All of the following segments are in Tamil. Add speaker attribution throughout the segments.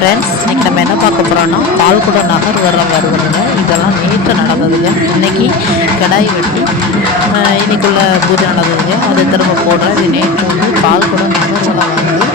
Speaker 1: ஃப்ரெண்ட்ஸ் இன்றைக்கி நம்ம என்ன பார்க்க போகிறோம்னா பால்குடம் நகர் வர வருதுங்க இதெல்லாம் நேற்று நடந்ததுங்க. இன்னைக்கு கடாய் வெட்டி ஆஹ், இன்னைக்குள்ள பூஜை நடந்ததுங்க. அதை திரும்ப போடுறேன். இது நேற்று வந்து பால்குடம் நகர் வரம் வந்து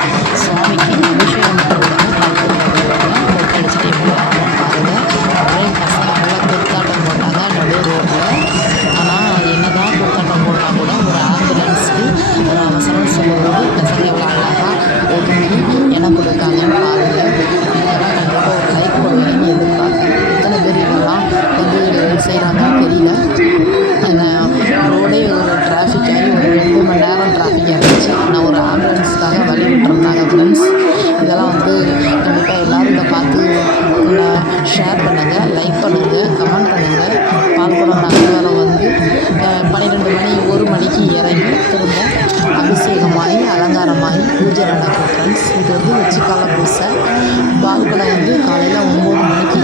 Speaker 1: ஷேர் பண்ணுங்கள் லைக் பண்ணுங்கள் கமெண்ட் பண்ணுங்கள் பால்குடம் நகரம் வந்து பன்னிரெண்டு மணி ஒரு மணிக்கு இறங்கி திரும்ப அபிஷேகமாகி அலங்காரமாகி பூஜை நடக்கும் ஃப்ரெண்ட்ஸ் இது வந்து உச்சிக்கால பூசை. பால்குடம் வந்து காலையில் ஒம்பது மணிக்கு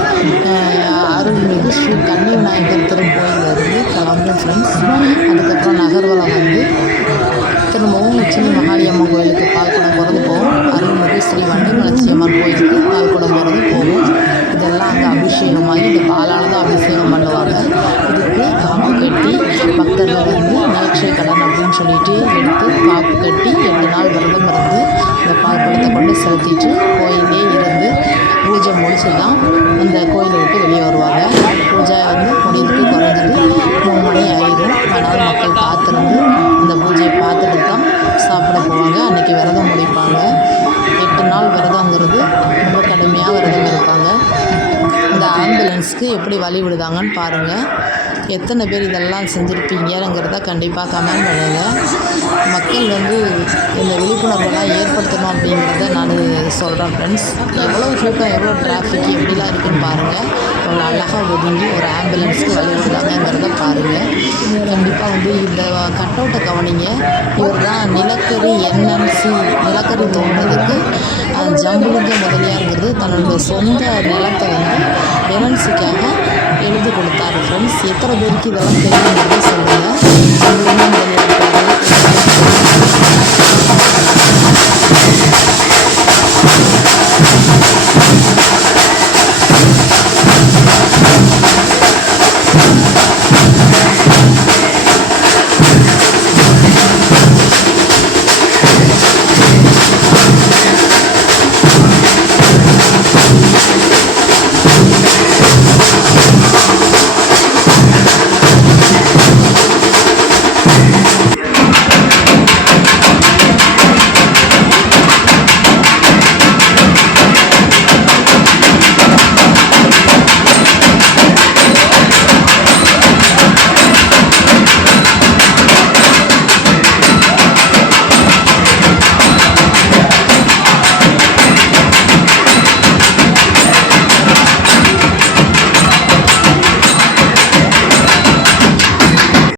Speaker 1: அருள்மிகு ஸ்ரீ கன்னி விநாயகர் திருக்கோயிலிருந்து கிளம்பும் ஃப்ரெண்ட்ஸ் அதுக்கப்புறம் நகர்வலம் வந்து திரும்பவும் உச்சினி மகாளியம்மன் கோயிலுக்கு பால்குடம் போகிறது போகும் அருள்மிகு ஸ்ரீ வண்டிமலச்சி அம்மன் கோயிலுக்கு பால்குடம் பிறந்து போகும் இதெல்லாம் அங்கே அபிஷேகமாகி இந்த பாலால் தான் அபிஷேகம் பண்ணுவாங்க இதுக்கு காப்பு கட்டி பக்தர்கள் வந்து நேற்றை கடன் அப்படின்னு சொல்லிட்டு எடுத்து காப்பு கட்டி எட்டு நாள் விரதம் இருந்து இந்த பால்குடத்தை கொண்டு செலுத்திட்டு கோயிலே இருந்து பூஜை முடிச்சு தான் அந்த கோயிலை விட்டு வெளியே வருவாங்க. பூஜை வந்து முடிவுக்கு குறைஞ்சது மூணு மணி ஆயிடும் அதனால் மக்கள் காத்திருந்து அந்த பூஜையை பார்த்துட்டு தான் சாப்பிட போவாங்க. அன்றைக்கி விரதம் முடிப்பாங்க. ஆம்புலன்ஸ்க்கு எப்படி வழி விடுதாங்கன்னு பாருங்கள் எத்தனை பேர் இதெல்லாம் செஞ்சுருப்பீங்கிறத கண்டிப்பாக கமெண்ட் பண்ணுங்கள் மக்கள் வந்து இந்த விழிப்புணர்வெல்லாம் ஏற்படுத்தணும் அப்படிங்கிறத நான் சொல்கிறேன் ஃப்ரெண்ட்ஸ் எவ்வளோ கூட்டம் எவ்வளோ டிராஃபிக் எப்படிலாம் இருக்குதுன்னு பாருங்கள் அவ்வளோ அழகாக ஒதுங்கி ஒரு ஆம்புலன்ஸ்க்கு வழி விடுதாங்கிறத பாருங்கள் கண்டிப்பாக வந்து இந்த கட் அவுட்டை கவனிங்க. இவர் தான் நிலக்கரி என்எம்சி நிலக்கரி தோன்றதுக்கு ஜம்புலிங்க முதலியாருங்கிறது தன்னோட சொந்த நிலத்தை வந்து பேரண்ட்ஸுக்காக எழுதி கொடுத்தாரு ஃப்ரெண்ட்ஸ் எத்தனை பேருக்கு இதெல்லாம் தெரியுங்கிறத சொல்லுங்கள்